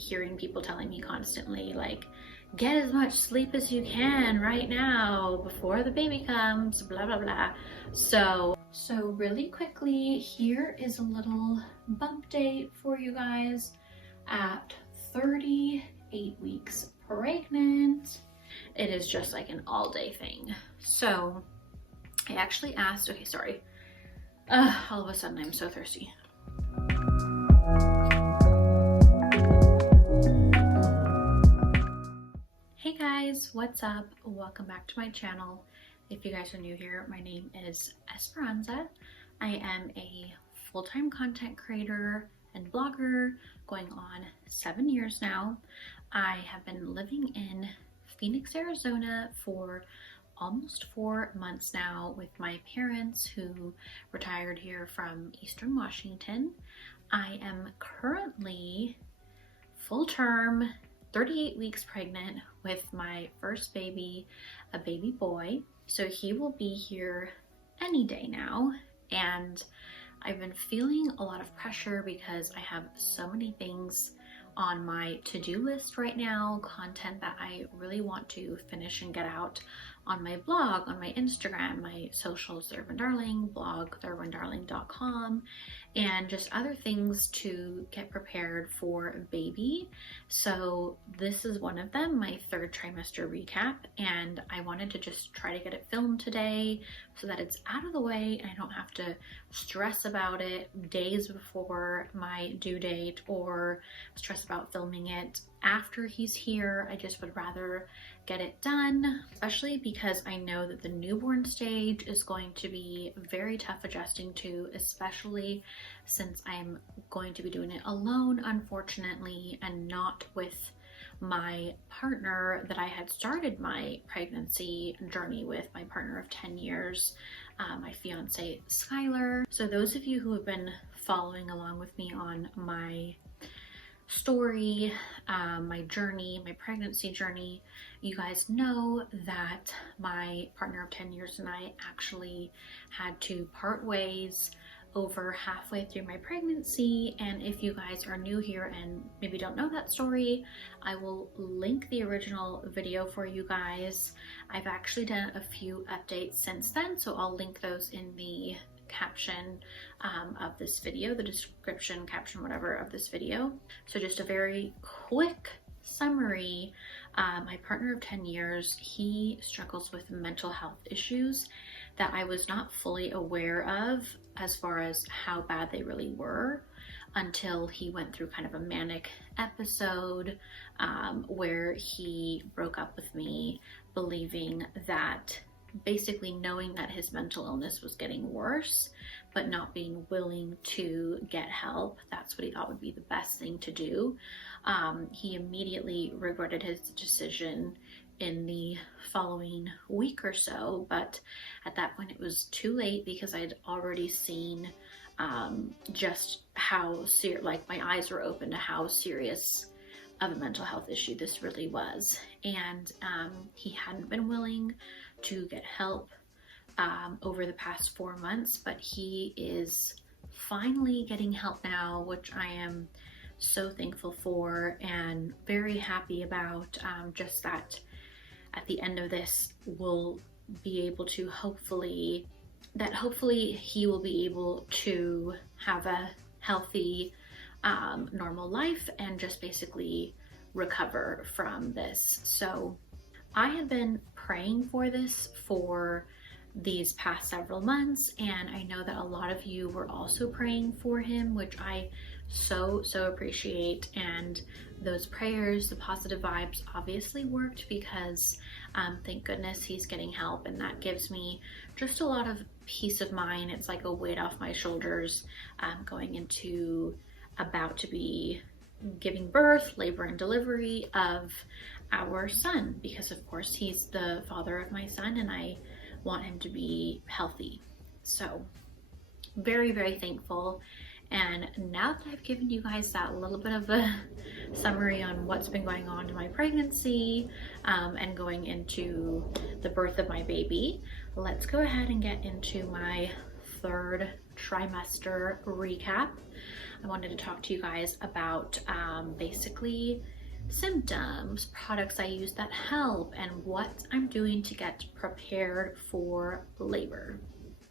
hearing people telling me constantly, like, get as much sleep as you can right now before the baby comes, blah, blah, blah. So really quickly, here is a little bump date for you guys at 38 weeks pregnant. It is just like an all-day thing. So I actually asked, okay, sorry. All of a sudden I'm so thirsty. Hey guys, what's up? Welcome back to my channel. If you guys are new here, my name is Esperanza. I am a full-time content creator and blogger going on 7 years now. I have been living in Phoenix, Arizona for almost 4 months now with my parents who retired here from Eastern Washington. I am currently full-term 38 weeks pregnant with my first baby, a baby boy. So he will be here any day now. And I've been feeling a lot of pressure because I have so many things on my to-do list right now, content that I really want to finish and get out on my blog, on my Instagram, my socials, The Urban Darling, blog, theurbandarling.com, and just other things to get prepared for baby. So this is one of them, my third trimester recap, and I wanted to just try to get it filmed today so that it's out of the way and I don't have to stress about it days before my due date or stress about filming it after he's here. I just would rather get it done, especially because I know that the newborn stage is going to be very tough adjusting to, especially since I'm going to be doing it alone, unfortunately, and not with my partner that I had started my pregnancy journey with, my partner of 10 years, my fiance Skylar. So those of you who have been following along with me on my story, my journey, my pregnancy journey, you guys know that my partner of 10 years and I actually had to part ways over halfway through my pregnancy. And if you guys are new here and maybe don't know that story, I will link the original video for you guys. I've actually done a few updates since then, so I'll link those in the caption of this video, the description, caption, whatever, of this video. So just a very quick summary. My partner of 10 years, he struggles with mental health issues that I was not fully aware of as far as how bad they really were until he went through kind of a manic episode where he broke up with me, believing that, basically knowing that his mental illness was getting worse, but not being willing to get help. That's what he thought would be the best thing to do. He immediately regretted his decision in the following week or so, but at that point it was too late because I'd already seen just how like my eyes were open to how serious of a mental health issue this really was. And he hadn't been willing to get help over the past 4 months, but he is finally getting help now, which I am so thankful for and very happy about. Just that at the end of this we'll be able to hopefully he will be able to have a healthy normal life and just basically recover from this. So I have been praying for this for these past several months, and I know that a lot of you were also praying for him, which I so appreciate. And those prayers, the positive vibes, obviously worked because thank goodness he's getting help, and that gives me just a lot of peace of mind. It's like a weight off my shoulders going into about to be giving birth, labor and delivery of our son, because of course he's the father of my son and I want him to be healthy. So very thankful. And now that I've given you guys that little bit of a summary on what's been going on in my pregnancy and going into the birth of my baby, let's go ahead and get into my third trimester recap. I wanted to talk to you guys about basically symptoms, products I use that help, and what I'm doing to get prepared for labor.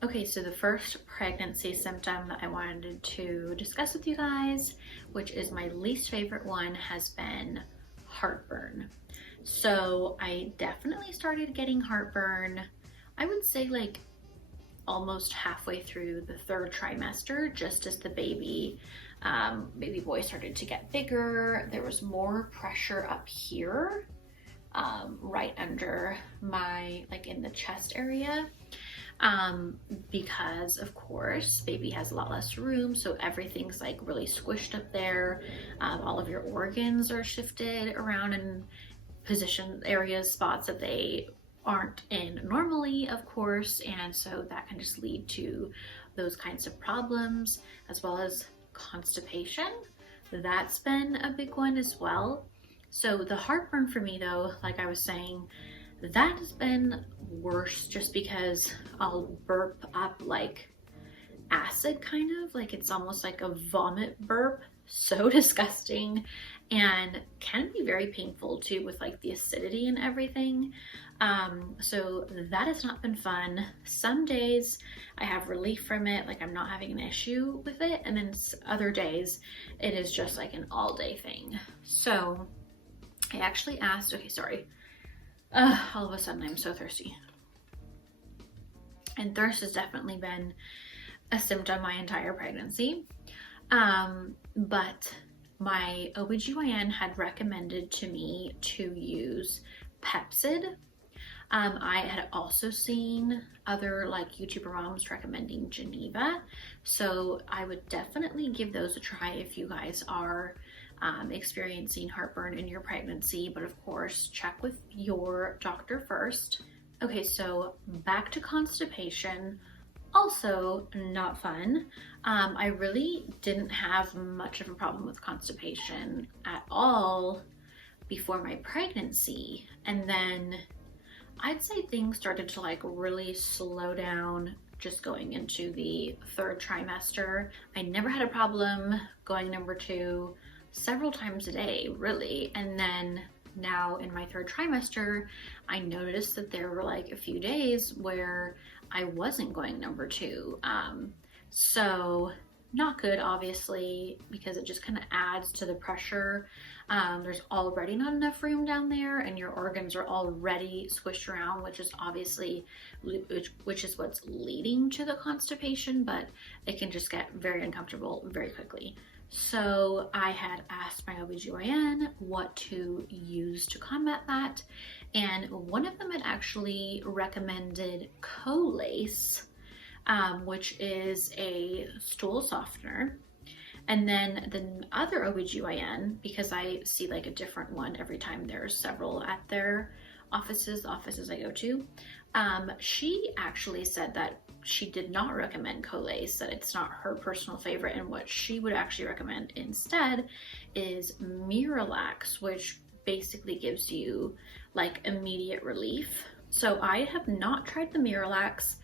Okay, so the first pregnancy symptom that I wanted to discuss with you guys, which is my least favorite one, has been heartburn. So I definitely started getting heartburn, I would say like almost halfway through the third trimester, just as the baby boy started to get bigger. There was more pressure up here, right under my, like in the chest area, because of course baby has a lot less room, so everything's like really squished up there. All of your organs are shifted around in position areas, spots that they aren't in normally, of course, and so that can just lead to those kinds of problems, as well as constipation. That's been a big one as well. So the heartburn for me though, like I was saying, that has been worse just because I'll burp up like acid, kind of like it's almost like a vomit burp. So disgusting, and can be very painful too with like the acidity and everything. So that has not been fun. Some days I have relief from it, like I'm not having an issue with it, and then other days it is just like an all-day thing. So I actually asked, okay, sorry, all of a sudden I'm so thirsty. And thirst has definitely been a symptom my entire pregnancy. But my OBGYN had recommended to me to use Pepcid. I had also seen other like YouTuber moms recommending Geneva, so I would definitely give those a try if you guys are experiencing heartburn in your pregnancy, but of course check with your doctor first. Okay, so back to constipation. Also not fun. I really didn't have much of a problem with constipation at all before my pregnancy, and then I'd say things started to like really slow down just going into the third trimester. I never had a problem going number 2 several times a day, really, and then now in my third trimester I noticed that there were like a few days where I wasn't going number 2. So not good, obviously, because it just kind of adds to the pressure. There's already not enough room down there, and your organs are already squished around, which is obviously, which is what's leading to the constipation, but it can just get very uncomfortable very quickly. So I had asked my OBGYN what to use to combat that, and one of them had actually recommended Colace, which is a stool softener. And then the other OBGYN, because I see like a different one every time, there's several at their offices, the offices I go to, she actually said that she did not recommend Colace, that it's not her personal favorite, and what she would actually recommend instead is Miralax, which basically gives you like immediate relief. So I have not tried the Miralax,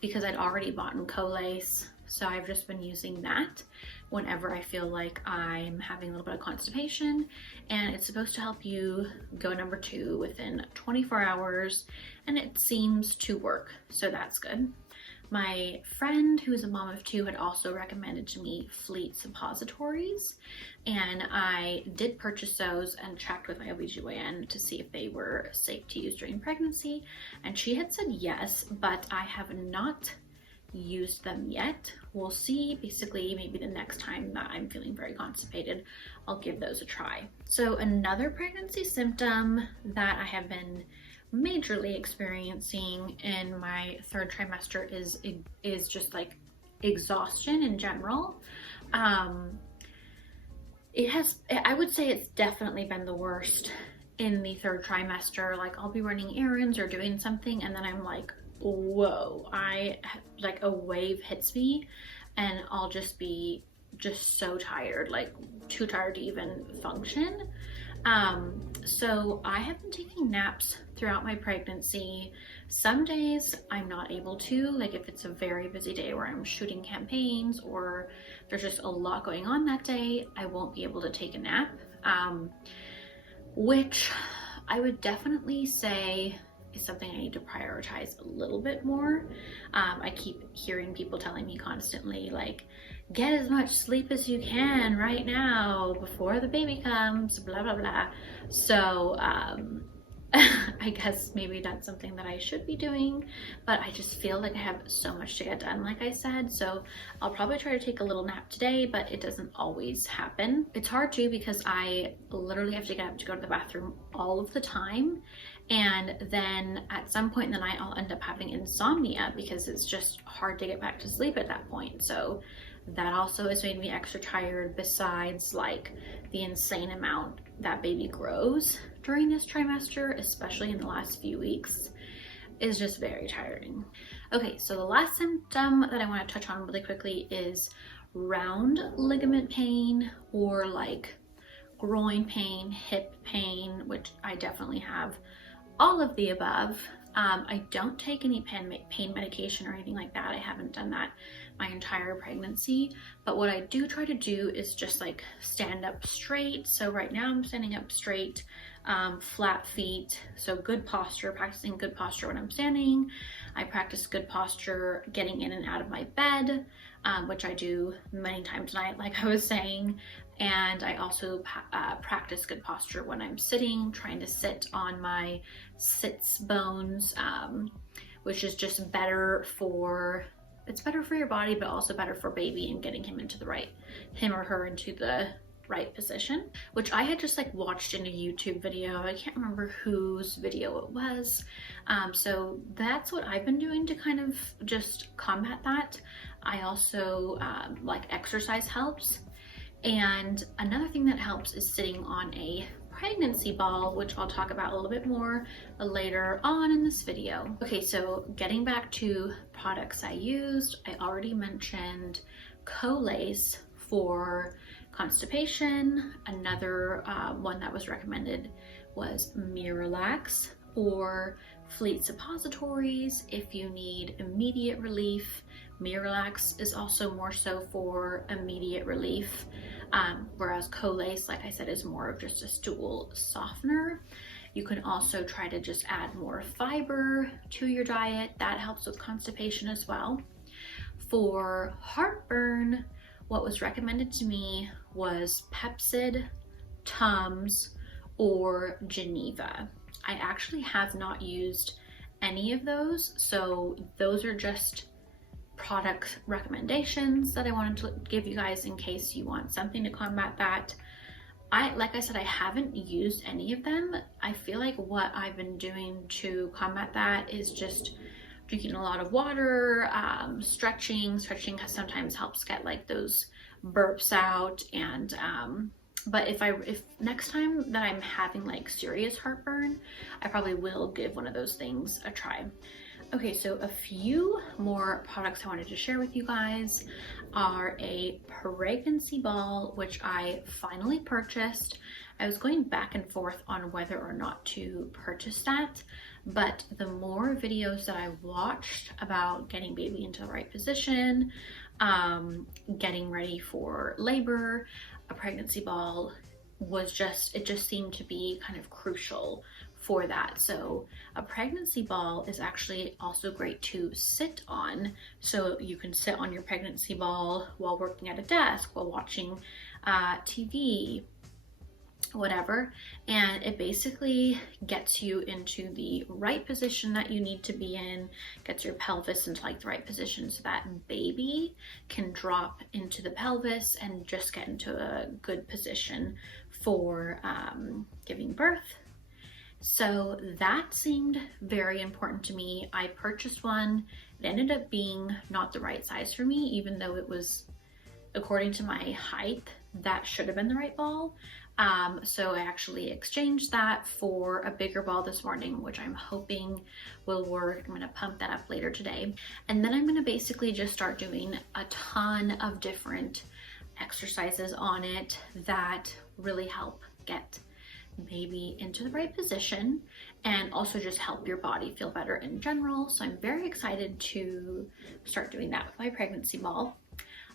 because I'd already bought in Colace, so I've just been using that whenever I feel like I'm having a little bit of constipation, and it's supposed to help you go number 2 within 24 hours, and it seems to work, so that's good. My friend, who is a mom of 2, had also recommended to me Fleet suppositories, and I did purchase those and checked with my OBGYN to see if they were safe to use during pregnancy, and she had said yes, but I have not used them yet. We'll see. Basically, maybe the next time that I'm feeling very constipated, I'll give those a try. So another pregnancy symptom that I have been majorly experiencing in my third trimester is just like exhaustion in general. I would say it's definitely been the worst in the third trimester. Like I'll be running errands or doing something, and then I'm like, whoa, like a wave hits me, and I'll just be so tired, like too tired to even function. So I have been taking naps throughout my pregnancy. Some days I'm not able to, like if it's a very busy day where I'm shooting campaigns or there's just a lot going on that day, I won't be able to take a nap, which I would definitely say is something I need to prioritize a little bit more. I keep hearing people telling me constantly, like, get as much sleep as you can right now before the baby comes, blah, blah, blah. So I guess maybe that's something that I should be doing, but I just feel like I have so much to get done, like I said. So I'll probably try to take a little nap today, but it doesn't always happen. It's hard too because I literally have to get up to go to the bathroom all of the time. And then at some point in the night, I'll end up having insomnia because it's just hard to get back to sleep at that point. So that also has made me extra tired, besides like the insane amount that baby grows during this trimester, especially in the last few weeks, is just very tiring. Okay, so the last symptom that I want to touch on really quickly is round ligament pain, or like groin pain, hip pain, which I definitely have all of the above. I don't take any pain medication or anything like that. I haven't done that my entire pregnancy, but what I do try to do is just like stand up straight. So right now I'm standing up straight, flat feet, so good posture, practicing good posture when I'm standing. I practice good posture getting in and out of my bed, which I do many times a night, like I was saying. And I also practice good posture when I'm sitting, trying to sit on my sits bones, which is just better for, it's better for your body, but also better for baby and getting him or her into the right position, which I had just like watched in a YouTube video. I can't remember whose video it was. So that's what I've been doing to kind of just combat that. I also like exercise helps. And another thing that helps is sitting on a pregnancy ball, which I'll talk about a little bit more later on in this video. Okay, so getting back to products I used, I already mentioned Colace for constipation. Another one that was recommended was Miralax, or Fleet suppositories if you need immediate relief. Miralax is also more so for immediate relief, whereas Colace, like I said, is more of just a stool softener. You can also try to just add more fiber to your diet. That helps with constipation as well. For heartburn, what was recommended to me was Pepcid, Tums, or Geneva. I actually have not used any of those, so those are just product recommendations that I wanted to give you guys in case you want something to combat that. Like I said, I haven't used any of them. I feel like what I've been doing to combat that is just drinking a lot of water, stretching sometimes helps get like those burps out. And but if next time that I'm having like serious heartburn, I probably will give one of those things a try. Okay, so a few more products I wanted to share with you guys are a pregnancy ball, which I finally purchased. I was going back and forth on whether or not to purchase that, but the more videos that I watched about getting baby into the right position, getting ready for labor, a pregnancy ball it just seemed to be kind of crucial for that. So a pregnancy ball is actually also great to sit on. So you can sit on your pregnancy ball while working at a desk, while watching TV, whatever. And it basically gets you into the right position that you need to be in, gets your pelvis into like the right position so that baby can drop into the pelvis and just get into a good position for giving birth. So that seemed very important to me. I purchased one. It ended up being not the right size for me, even though it was, according to my height, that should have been the right ball. So I actually exchanged that for a bigger ball this morning, which I'm hoping will work. I'm gonna pump that up later today. And then I'm gonna basically just start doing a ton of different exercises on it that really help get baby into the right position and also just help your body feel better in general. So I'm very excited to start doing that with my pregnancy ball.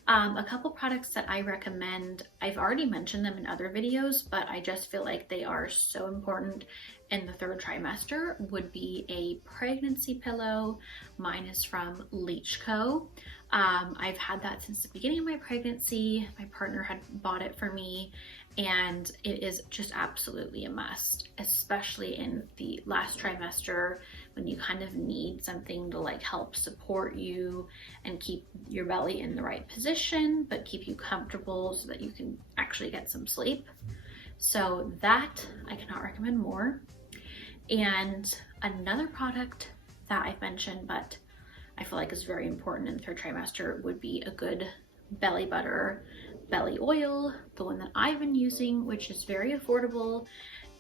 A couple products that I recommend, I've already mentioned them in other videos, but I just feel like they are so important in the third trimester, would be a pregnancy pillow. Mine is from Leech Co. I've had that since the beginning of my pregnancy. My partner had bought it for me, and it is just absolutely a must, especially in the last trimester when you kind of need something to like help support you and keep your belly in the right position, but keep you comfortable so that you can actually get some sleep. So that I cannot recommend more. And another product that I've mentioned, but I feel like is very important in the third trimester, would be a good belly butter, belly oil. The one that I've been using, which is very affordable,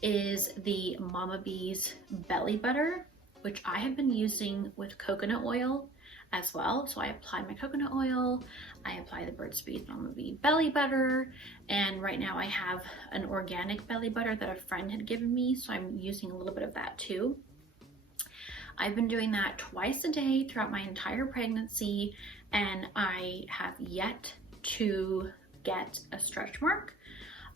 is the Mama Bee's belly butter, which I have been using with coconut oil as well. So I apply my coconut oil, I apply the Burt's Bees Mama Bee belly butter, and right now I have an organic belly butter that a friend had given me, so I'm using a little bit of that too. I've been doing that twice a day throughout my entire pregnancy, and I have yet to get a stretch mark.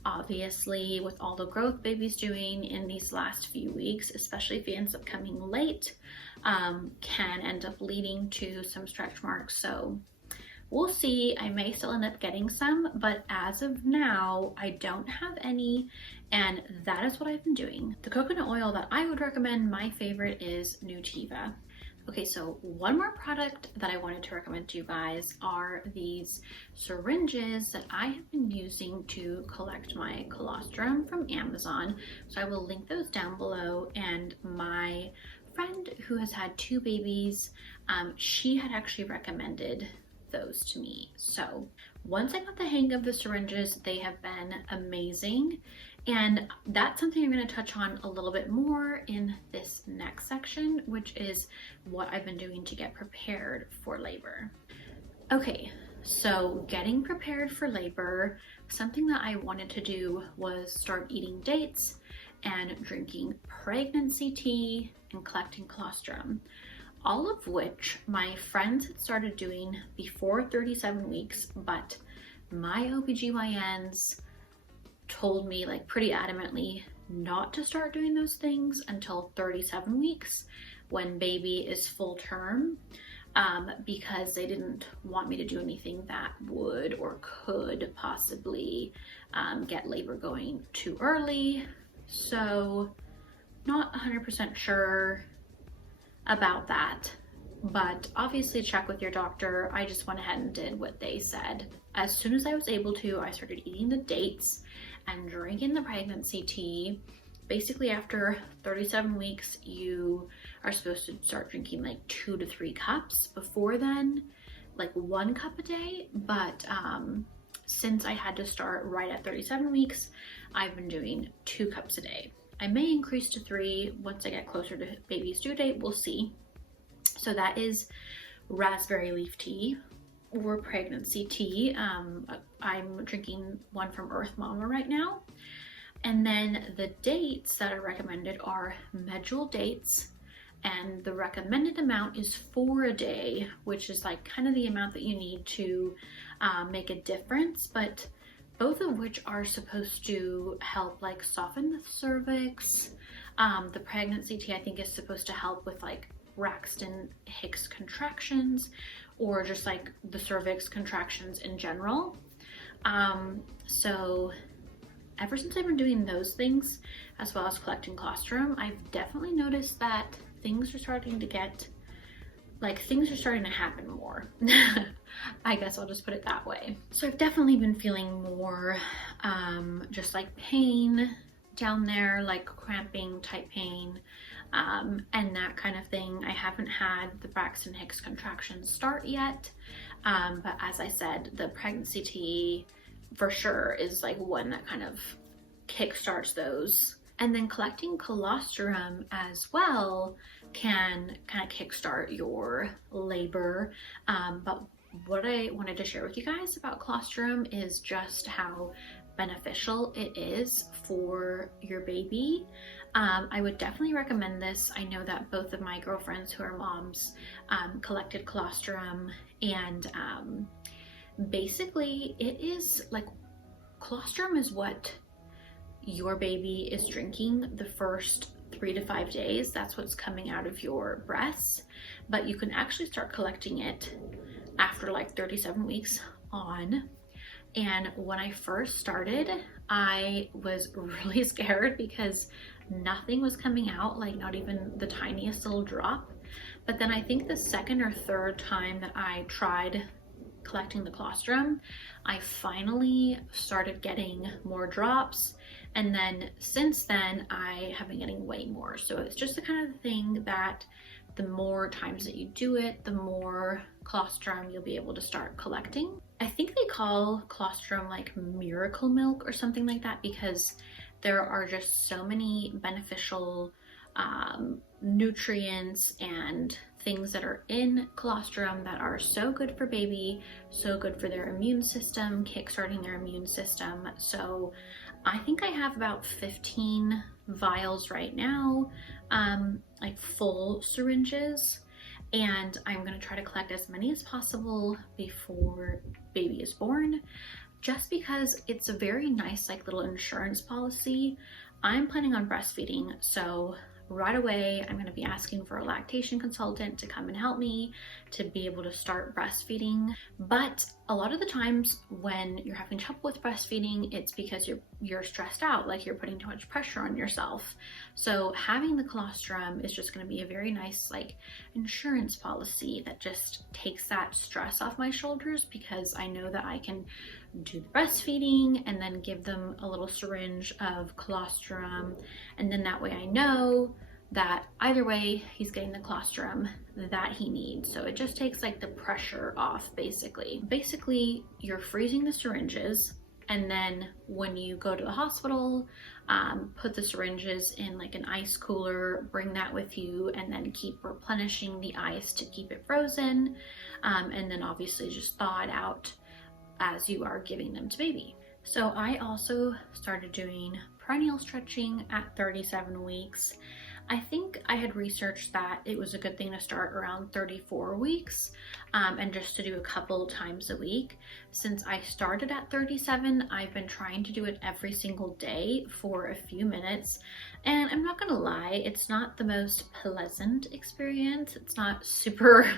Obviously, with all the growth baby's doing in these last few weeks, especially if he ends up coming late, can end up leading to some stretch marks. So we'll see. I may still end up getting some, but as of now, I don't have any, and that is what I've been doing. The coconut oil that I would recommend, my favorite is Nutiva. Okay, so one more product that I wanted to recommend to you guys are these syringes that I have been using to collect my colostrum from Amazon. So I will link those down below. And my friend who has had 2 babies, she had actually recommended those to me. So once I got the hang of the syringes, they have been amazing. And that's something I'm going to touch on a little bit more in this next section, which is what I've been doing to get prepared for labor. Okay, so getting prepared for labor, something that I wanted to do was start eating dates and drinking pregnancy tea and collecting colostrum, all of which my friends had started doing before 37 weeks, but my OBGYNs told me like pretty adamantly not to start doing those things until 37 weeks when baby is full term, because they didn't want me to do anything that would or could possibly get labor going too early. So not 100% sure about that, but obviously check with your doctor. I just went ahead and did what they said. As soon as I was able to, I started eating the dates and drinking the pregnancy tea. Basically after 37 weeks, you are supposed to start drinking like 2 to 3 cups. Before then, like 1 cup a day, but since I had to start right at 37 weeks, I've been doing 2 cups a day. I may increase to 3 once I get closer to baby's due date, we'll see. So that is raspberry leaf tea or pregnancy tea. I'm drinking one from Earth Mama right now. And then the dates that are recommended are medjool dates, and the recommended amount is 4 a day, which is like kind of the amount that you need to make a difference, but both of which are supposed to help like soften the cervix. The pregnancy tea I think is supposed to help with like Braxton Hicks contractions, or just like the cervix contractions in general. So ever since I've been doing those things, as well as collecting colostrum, I've definitely noticed that things are starting to get, like things are starting to happen more. I guess I'll just put it that way. So I've definitely been feeling more just like pain down there, like cramping type pain, and that kind of thing. I haven't had the Braxton Hicks contractions start yet, but as I said, the pregnancy tea for sure is like one that kind of kickstarts those. And then collecting colostrum as well can kind of kickstart your labor. But what I wanted to share with you guys about colostrum is just how beneficial it is for your baby. I would definitely recommend this. I know that both of my girlfriends who are moms collected colostrum, and basically it is like, colostrum is what your baby is drinking the first 3 to 5 days. That's what's coming out of your breasts, but you can actually start collecting it after like 37 weeks on. And when I first started, I was really scared because nothing was coming out, like not even the tiniest little drop. But then I think the second or third time that I tried collecting the colostrum, I finally started getting more drops. And then since then, I have been getting way more. So it's just the kind of thing that the more times that you do it, the more colostrum you'll be able to start collecting. I think they call colostrum like miracle milk or something like that, because there are just so many beneficial nutrients and things that are in colostrum that are so good for baby, so good for their immune system, kickstarting their immune system. So I think I have about 15 vials right now, like full syringes, and I'm gonna try to collect as many as possible before baby is born, just because it's a very nice like little insurance policy. I'm planning on breastfeeding, so right away I'm going to be asking for a lactation consultant to come and help me to be able to start breastfeeding. But a lot of the times when you're having trouble with breastfeeding, it's because you're stressed out, like you're putting too much pressure on yourself. So having the colostrum is just going to be a very nice like insurance policy that just takes that stress off my shoulders, because I know that I can do the breastfeeding and then give them a little syringe of colostrum, and then that way I know that either way he's getting the colostrum that he needs. So it just takes like the pressure off. Basically you're freezing the syringes, and then when you go to the hospital, put the syringes in like an ice cooler, bring that with you, and then keep replenishing the ice to keep it frozen, and then obviously just thaw it out as you are giving them to baby. So I also started doing perineal stretching at 37 weeks. I think I had researched that it was a good thing to start around 34 weeks, and just to do a couple times a week. Since I started at 37, I've been trying to do it every single day for a few minutes. And I'm not gonna lie, it's not the most pleasant experience. It's not super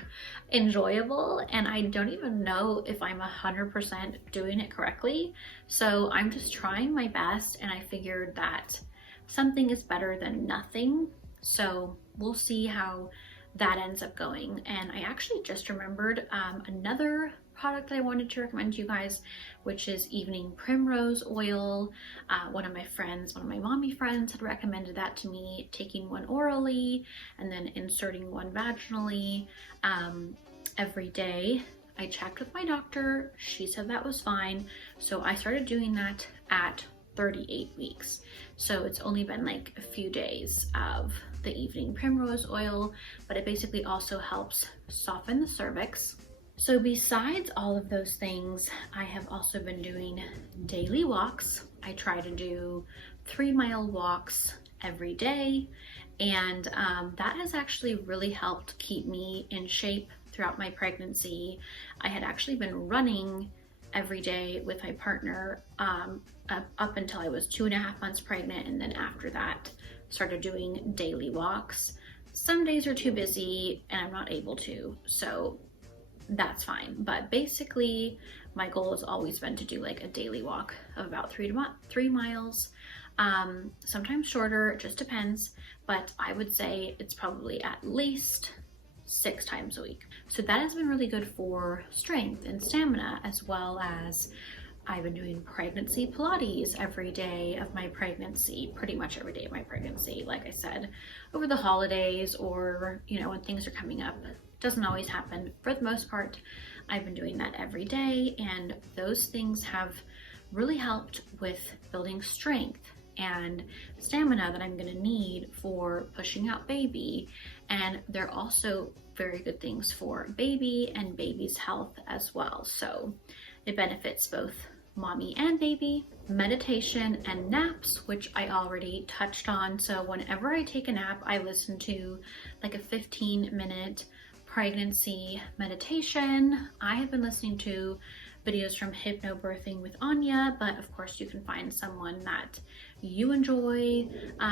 enjoyable, and I don't even know if I'm 100% doing it correctly. So I'm just trying my best, and I figured that something is better than nothing. So we'll see how that ends up going. And I actually just remembered another product that I wanted to recommend to you guys, which is evening primrose oil. One of my mommy friends had recommended that to me, taking one orally and then inserting one vaginally every day. I checked with my doctor, she said that was fine. So I started doing that at 38 weeks. So it's only been like a few days of the evening primrose oil, but it basically also helps soften the cervix. So besides all of those things, I have also been doing daily walks. I try to do 3-mile walks every day, and that has actually really helped keep me in shape throughout my pregnancy. I had actually been running every day with my partner up until I was 2.5 months pregnant, and then after that started doing daily walks. Some days are too busy and I'm not able to, so that's fine. But basically my goal has always been to do like a daily walk of about 3 miles, sometimes shorter, it just depends, but I would say it's probably at least 6 times a week. So that has been really good for strength and stamina, as well as I've been doing pregnancy Pilates every day of my pregnancy, pretty much every day of my pregnancy. Like I said, over the holidays, or when things are coming up. Doesn't always happen. For the most part, I've been doing that every day, and those things have really helped with building strength and stamina that I'm gonna need for pushing out baby. And they're also very good things for baby and baby's health as well. So it benefits both mommy and baby, meditation and naps, which I already touched on. So whenever I take a nap, I listen to like a 15-minute pregnancy meditation. I have been listening to videos from Hypnobirthing with Anya, but of course you can find someone that you enjoy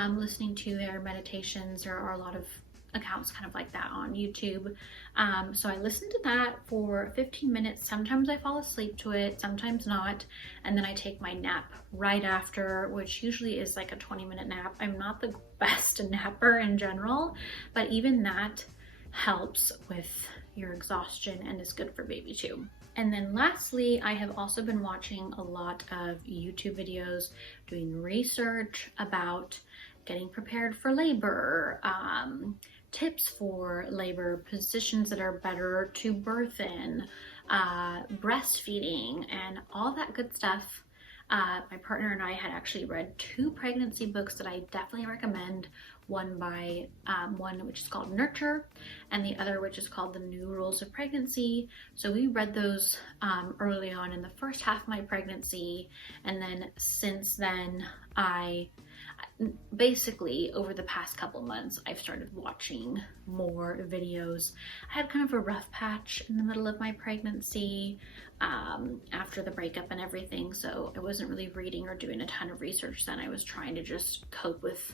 listening to their meditations. There are a lot of accounts kind of like that on YouTube. So I listen to that for 15 minutes. Sometimes I fall asleep to it, sometimes not. And then I take my nap right after, which usually is like a 20-minute nap. I'm not the best napper in general, but even that helps with your exhaustion and is good for baby too. And then lastly, I have also been watching a lot of YouTube videos, doing research about getting prepared for labor, tips for labor, positions that are better to birth in, breastfeeding, and all that good stuff. My partner and I had actually read 2 pregnancy books that I definitely recommend. One which is called Nurture, and the other which is called The New Rules of Pregnancy. So we read those early on in the first half of my pregnancy, and then since then I basically over the past couple months I've started watching more videos. I had kind of a rough patch in the middle of my pregnancy after the breakup and everything, so I wasn't really reading or doing a ton of research then. I was trying to just cope with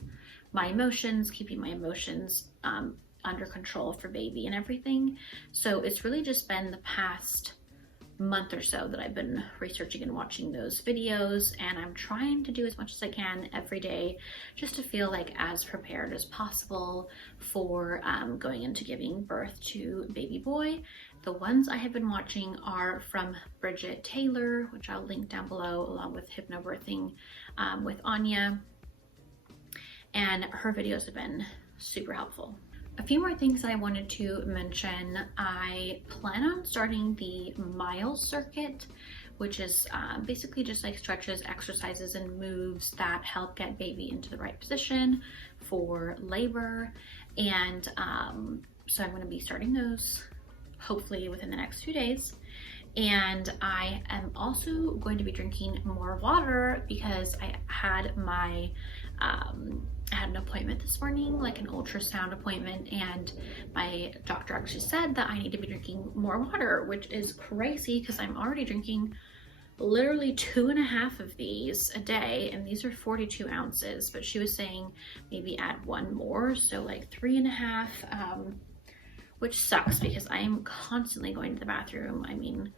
my emotions, keeping my emotions under control for baby and everything. So it's really just been the past month or so that I've been researching and watching those videos, and I'm trying to do as much as I can every day just to feel like as prepared as possible for going into giving birth to baby boy. The ones I have been watching are from Bridget Taylor, which I'll link down below, along with Hypnobirthing with Anya, and her videos have been super helpful. A few more things that I wanted to mention. I plan on starting the mile circuit, which is basically just like stretches, exercises, and moves that help get baby into the right position for labor. And so I'm going to be starting those hopefully within the next few days. And I am also going to be drinking more water because I had my I had an appointment this morning, like an ultrasound appointment, and my doctor actually said that I need to be drinking more water, which is crazy because I'm already drinking literally 2.5 of these a day, and these are 42 ounces, but she was saying maybe add 1 more, so like 3.5, which sucks because I am constantly going to the bathroom. I mean,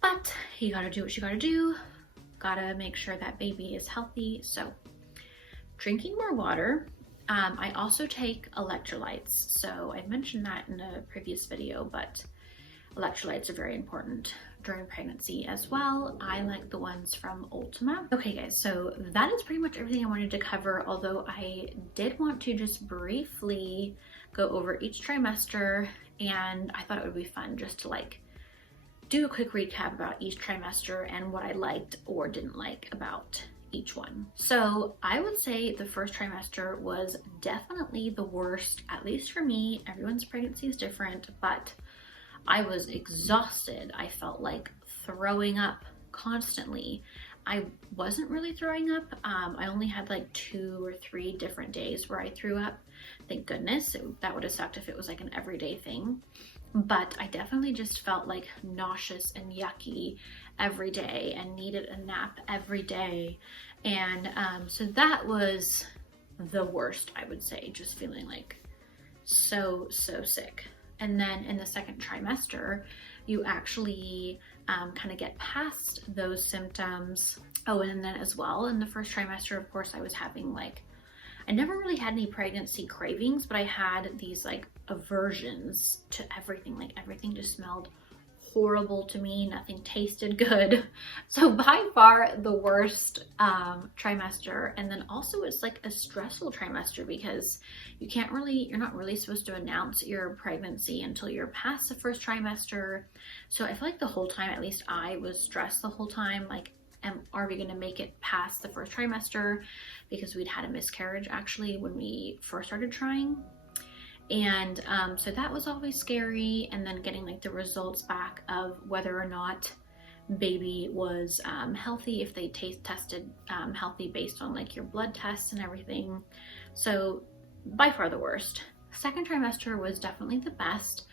but you gotta do what you gotta do, gotta make sure that baby is healthy. So drinking more water. I also take electrolytes. So I mentioned that in a previous video, but electrolytes are very important during pregnancy as well. I like the ones from Ultima. Okay guys, so that is pretty much everything I wanted to cover, although I did want to just briefly go over each trimester, and I thought it would be fun just to like do a quick recap about each trimester and what I liked or didn't like about each one. So I would say the first trimester was definitely the worst, at least for me. Everyone's pregnancy is different, but I was exhausted. I felt like throwing up constantly. I wasn't really throwing up. I only had like 2 or 3 different days where I threw up. Thank goodness. That would have sucked if it was like an everyday thing. But I definitely just felt like nauseous and yucky every day and needed a nap every day. And so that was the worst, I would say, just feeling like so sick. And then in the second trimester, you actually kind of get past those symptoms. Oh, and then as well, in the first trimester, of course, I was having like, I never really had any pregnancy cravings, but I had these like aversions to everything. Like everything just smelled horrible to me. Nothing tasted good. So by far the worst trimester. And then also it's like a stressful trimester because you're not really supposed to announce your pregnancy until you're past the first trimester. So I feel like the whole time, at least I was stressed the whole time, like, are we going to make it past the first trimester? Because we'd had a miscarriage actually when we first started trying. And so that was always scary. And then getting like the results back of whether or not baby was healthy, if they tested healthy based on like your blood tests and everything. So by far the worst. Second trimester was definitely the best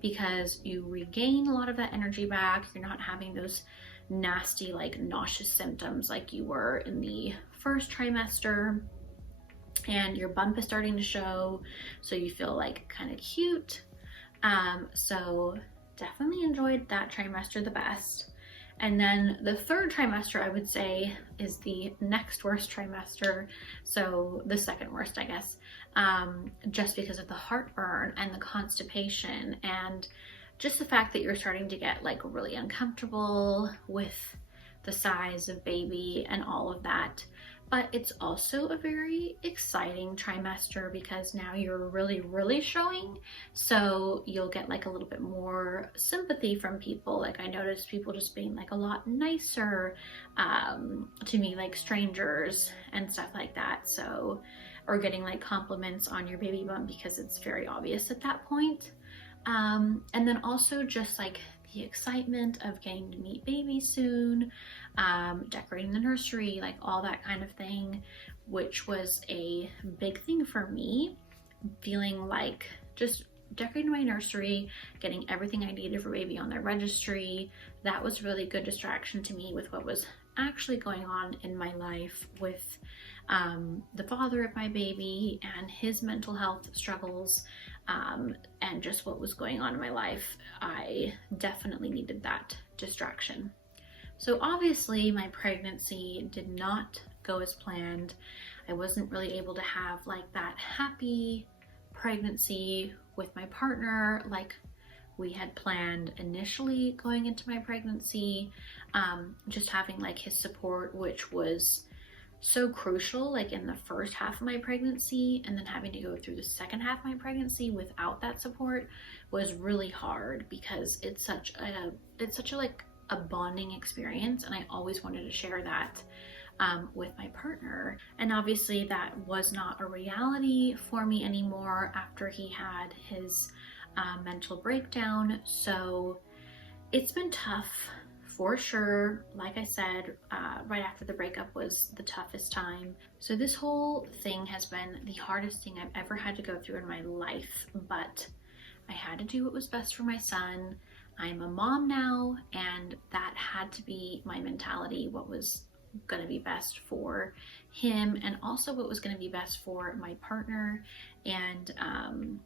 because you regain a lot of that energy back. You're not having those nasty like nauseous symptoms like you were in the first trimester, and your bump is starting to show, so you feel like kind of cute. So definitely enjoyed that trimester the best. And then the third trimester, I would say, is the next worst trimester. So the second worst, I guess, just because of the heartburn and the constipation and just the fact that you're starting to get like really uncomfortable with the size of baby and all of that. But it's also a very exciting trimester because now you're really showing. So you'll get like a little bit more sympathy from people. Like I noticed people just being like a lot nicer to me, like strangers and stuff like that. So, or getting like compliments on your baby bump because it's very obvious at that point. And then also just like the excitement of getting to meet baby soon, decorating the nursery, like all that kind of thing, which was a big thing for me, feeling like just decorating my nursery, getting everything I needed for baby on their registry. That was really good distraction to me with what was actually going on in my life with the father of my baby and his mental health struggles, and just what was going on in my life. I definitely needed that distraction. So obviously my pregnancy did not go as planned. I wasn't really able to have like that happy pregnancy with my partner like we had planned initially going into my pregnancy. Just having like his support, which was so crucial like in the first half of my pregnancy, and then having to go through the second half of my pregnancy without that support was really hard because it's such a like a bonding experience, and I always wanted to share that with my partner. And obviously that was not a reality for me anymore after he had his mental breakdown. So it's been tough for sure. Like I said, right after the breakup was the toughest time. So this whole thing has been the hardest thing I've ever had to go through in my life, but I had to do what was best for my son. I'm a mom now, and that had to be my mentality, what was going to be best for him and also what was going to be best for my partner. And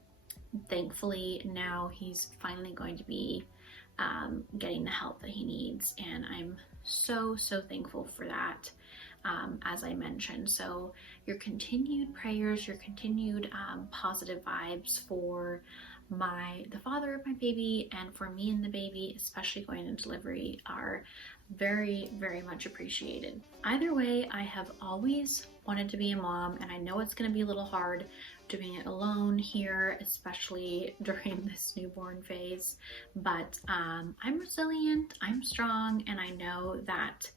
thankfully now he's finally going to be getting the help that he needs, and I'm so thankful for that, as I mentioned. So your continued prayers, your continued positive vibes for the father of my baby and for me and the baby, especially going into delivery, are very much appreciated. Either way, I have always wanted to be a mom, and I know it's going to be a little hard doing it alone here, especially during this newborn phase, but I'm resilient, I'm strong, and I know that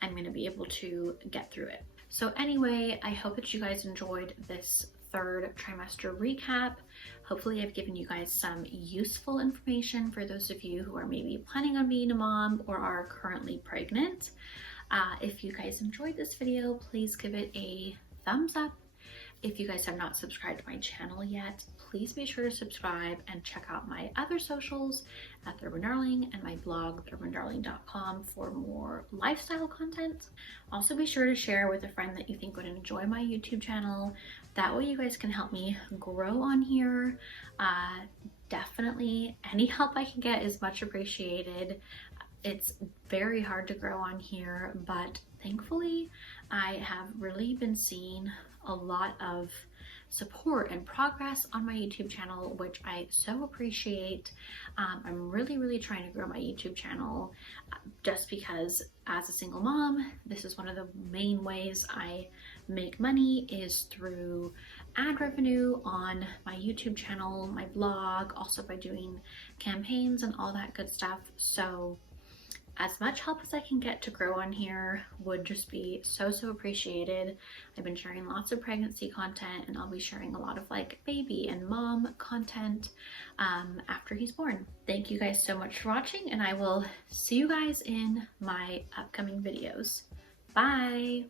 I'm going to be able to get through it. So anyway, I hope that you guys enjoyed this third trimester recap. Hopefully I've given you guys some useful information for those of you who are maybe planning on being a mom or are currently pregnant. If you guys enjoyed this video, please give it a thumbs up. If you guys have not subscribed to my channel yet, please be sure to subscribe and check out my other socials at The Urban Darling and my blog, theurbandarling.com, for more lifestyle content. Also be sure to share with a friend that you think would enjoy my YouTube channel. That way you guys can help me grow on here. Definitely any help I can get is much appreciated. It's very hard to grow on here, but thankfully I have really been seeing a lot of support and progress on my YouTube channel, which I so appreciate. I'm really trying to grow my YouTube channel just because as a single mom, this is one of the main ways I make money, is through ad revenue on my YouTube channel, my blog, also by doing campaigns and all that good stuff. So as much help as I can get to grow on here would just be so appreciated. I've been sharing lots of pregnancy content, and I'll be sharing a lot of like baby and mom content after he's born. Thank you guys so much for watching, and I will see you guys in my upcoming videos. Bye!